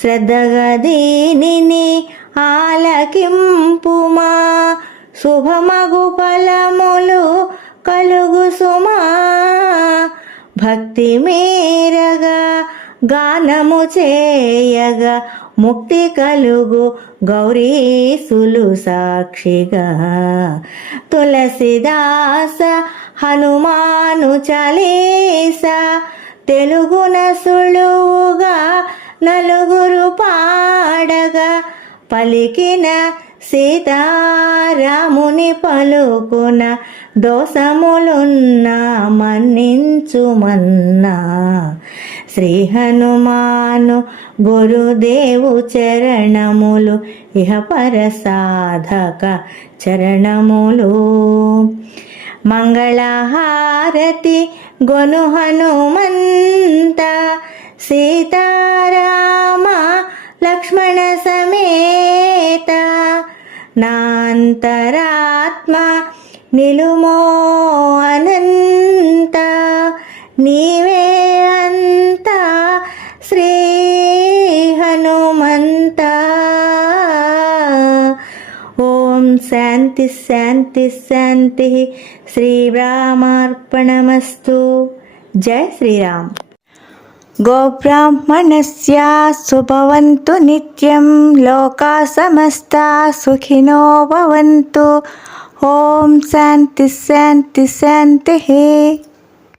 శ్రద్ధగా దీనిని ఆలకింపుమా, శుభమగు ఫలములు కలుగు సుమా. భక్తి మేరగా గానము చేయగా ముక్తి కలుగు గౌరీసులు సాక్షిగా. తులసిదాస హనుమాను చాలీస తెలుగున సులువుగా నలుగురు పాడగా, పలికిన సీతారాముని పలుకున దోషములున్నా మన్నించుమన్నా. శ్రీ హనుమాను గురుదేవు చరణములు ఇహపర సాధక చరణములు. మంగళహారతి గొను హనుమంత, సీతారామ లక్ష్మణ సమేత. నాంతరాత్మ నిలుమో అనంత, నీవే అంత శ్రీ హనుమంత. ఓం శాంతి శాంతి శాంతి. శ్రీరామార్పణమస్తు. జై శ్రీరామ్. గోబ్రాహ్మణస్య శుభవంతు నిత్యం, లోకా సమస్తా సుఖినో భవంతు. ఓం శాంతి శాంతి శాంతి.